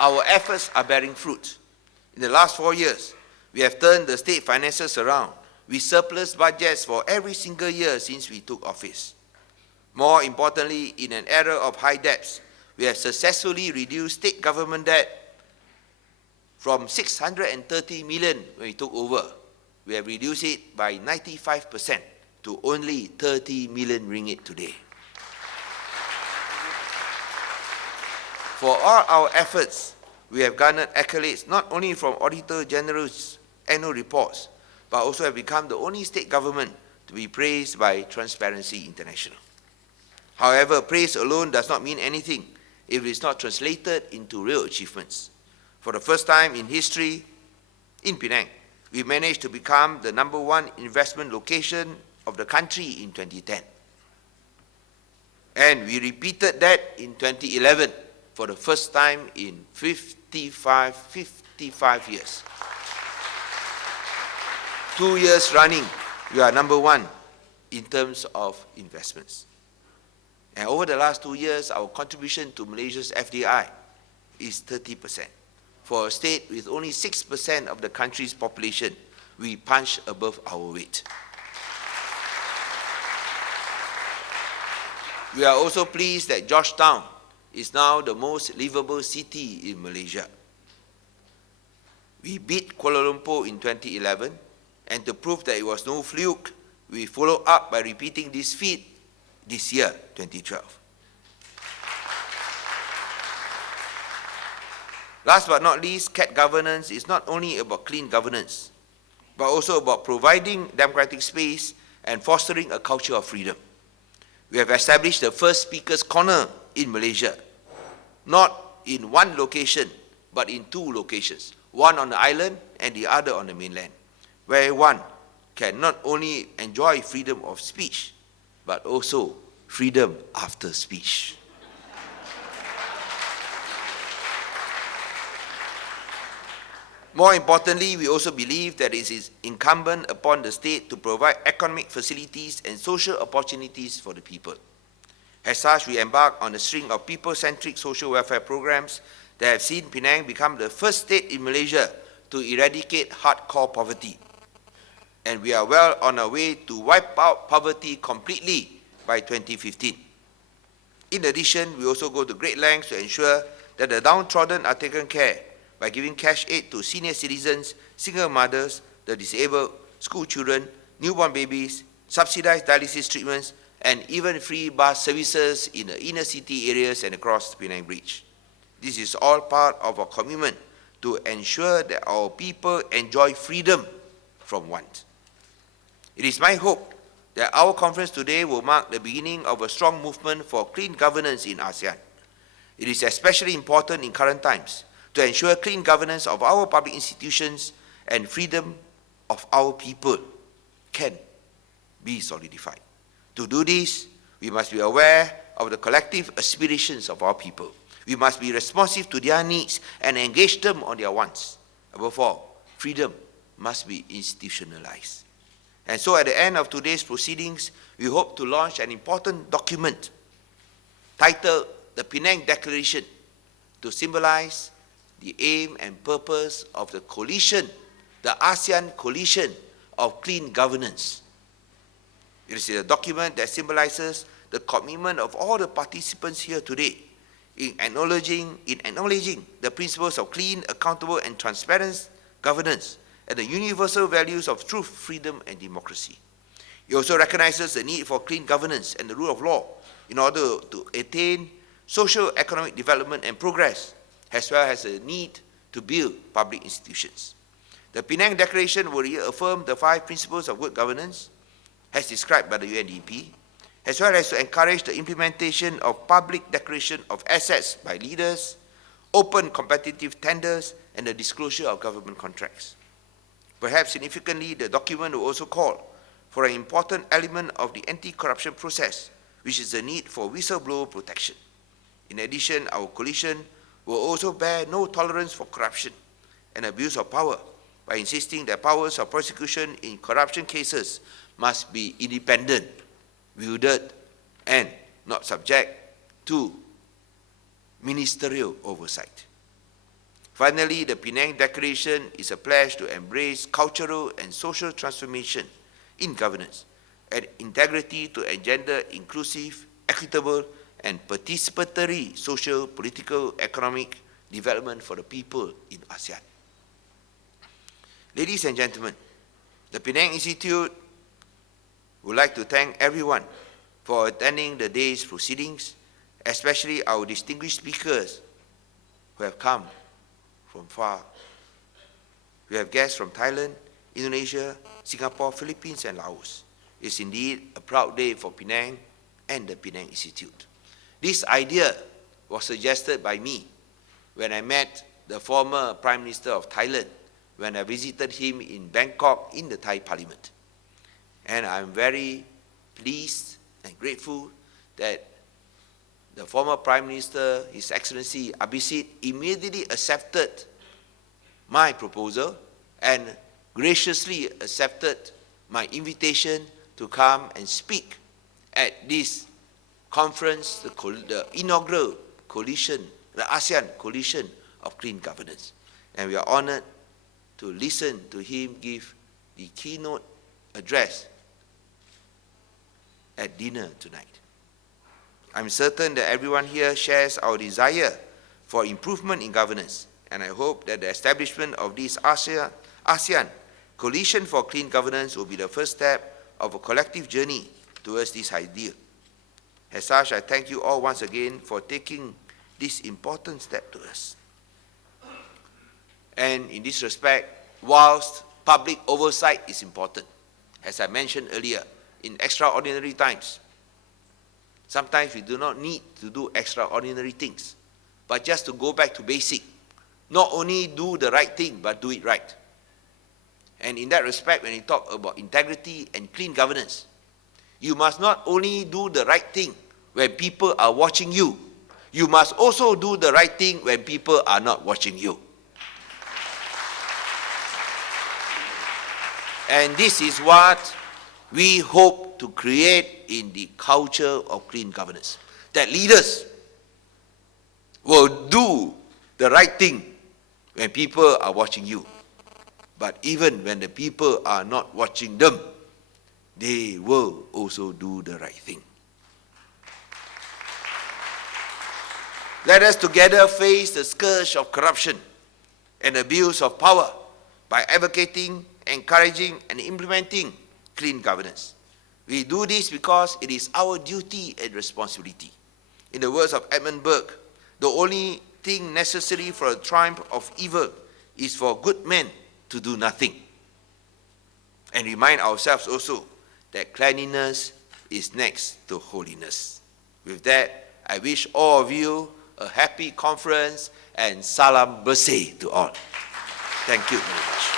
Our efforts are bearing fruit. In the last 4 years, we have turned the state finances around with surplus budgets for every single year since we took office. More importantly, in an era of high debts, we have successfully reduced state government debt from 630 million when we took over. We have reduced it by 95% to only 30 million ringgit today. For all our efforts, we have garnered accolades not only from Auditor General's annual reports, but also have become the only state government to be praised by Transparency International. However, praise alone does not mean anything if it is not translated into real achievements. For the first time in history, in Penang, we managed to become the #1 investment location of the country in 2010. And we repeated that in 2011 for the first time in 55 years. 2 years running, we are #1 in terms of investments. And over the last 2 years, our contribution to Malaysia's FDI is 30%. For a state with only 6% of the country's population, we punch above our weight. We are also pleased that Georgetown is now the most livable city in Malaysia. We beat Kuala Lumpur in 2011, and to prove that it was no fluke, we follow up by repeating this feat this year, 2012. Last but not least, CAT governance is not only about clean governance, but also about providing democratic space and fostering a culture of freedom. We have established the first Speaker's Corner in Malaysia, not in one location, but in 2 locations, one on the island and the other on the mainland, where one can not only enjoy freedom of speech, but also freedom after speech. More importantly, we also believe that it is incumbent upon the state to provide economic facilities and social opportunities for the people. As such, we embark on a string of people-centric social welfare programs that have seen Penang become the first state in Malaysia to eradicate hardcore poverty. And we are well on our way to wipe out poverty completely by 2015. In addition, we also go to great lengths to ensure that the downtrodden are taken care by giving cash aid to senior citizens, single mothers, the disabled, school children, newborn babies, subsidized dialysis treatments, and even free bus services in the inner city areas and across the Penang Bridge. This is all part of our commitment to ensure that our people enjoy freedom from want. It is my hope that our conference today will mark the beginning of a strong movement for clean governance in ASEAN. It is especially important in current times to ensure clean governance of our public institutions and freedom of our people can be solidified. To do this, we must be aware of the collective aspirations of our people. We must be responsive to their needs and engage them on their wants. Above all, freedom must be institutionalized. And so at the end of today's proceedings, we hope to launch an important document titled the Penang Declaration to symbolize the aim and purpose of the coalition, the ASEAN coalition of clean governance. It is a document that symbolizes the commitment of all the participants here today in acknowledging the principles of clean, accountable, and transparent governance and the universal values of truth, freedom, and democracy. It also recognizes the need for clean governance and the rule of law in order to attain social economic development and progress, as well as the need to build public institutions. The Penang Declaration will reaffirm the 5 principles of good governance, as described by the UNDP, as well as to encourage the implementation of public declaration of assets by leaders, open competitive tenders, and the disclosure of government contracts. Perhaps significantly, the document will also call for an important element of the anti-corruption process, which is the need for whistleblower protection. In addition, our coalition will also bear no tolerance for corruption and abuse of power by insisting that powers of prosecution in corruption cases must be independent, wielded, and not subject to ministerial oversight. Finally, the Penang Declaration is a pledge to embrace cultural and social transformation in governance and integrity to engender inclusive, equitable, and participatory social, political, economic development for the people in ASEAN. Ladies and gentlemen, the Penang Institute would like to thank everyone for attending the day's proceedings, especially our distinguished speakers who have come from far. We have guests from Thailand, Indonesia, Singapore, Philippines, and Laos. It's indeed a proud day for Penang and the Penang Institute. This idea was suggested by me when I met the former Prime Minister of Thailand when I visited him in Bangkok in the Thai Parliament. And I'm very pleased and grateful that the former Prime Minister, His Excellency Abhisit, immediately accepted my proposal and graciously accepted my invitation to come and speak at this conference, the inaugural coalition, the ASEAN Coalition of Clean Governance. And we are honored to listen to him give the keynote address at dinner tonight. I'm certain that everyone here shares our desire for improvement in governance, and I hope that the establishment of this ASEAN Coalition for Clean Governance will be the first step of a collective journey towards this ideal. As such, I thank you all once again for taking this important step to us. And in this respect, whilst public oversight is important, as I mentioned earlier, in extraordinary times, sometimes we do not need to do extraordinary things, but just to go back to basic. Not only do the right thing, but do it right. And in that respect, when you talk about integrity and clean governance, you must not only do the right thing when people are watching you, you must also do the right thing when people are not watching you. And this is what we hope to create in the culture of clean governance. That leaders will do the right thing when people are watching you. But even when the people are not watching them, they will also do the right thing. Let us together face the scourge of corruption and abuse of power by advocating, encouraging, and implementing clean governance. We do this because it is our duty and responsibility. In the words of Edmund Burke, the only thing necessary for a triumph of evil is for good men to do nothing. And remind ourselves also that cleanliness is next to holiness. With that, I wish all of you a happy conference and salam bersih to all. Thank you very much.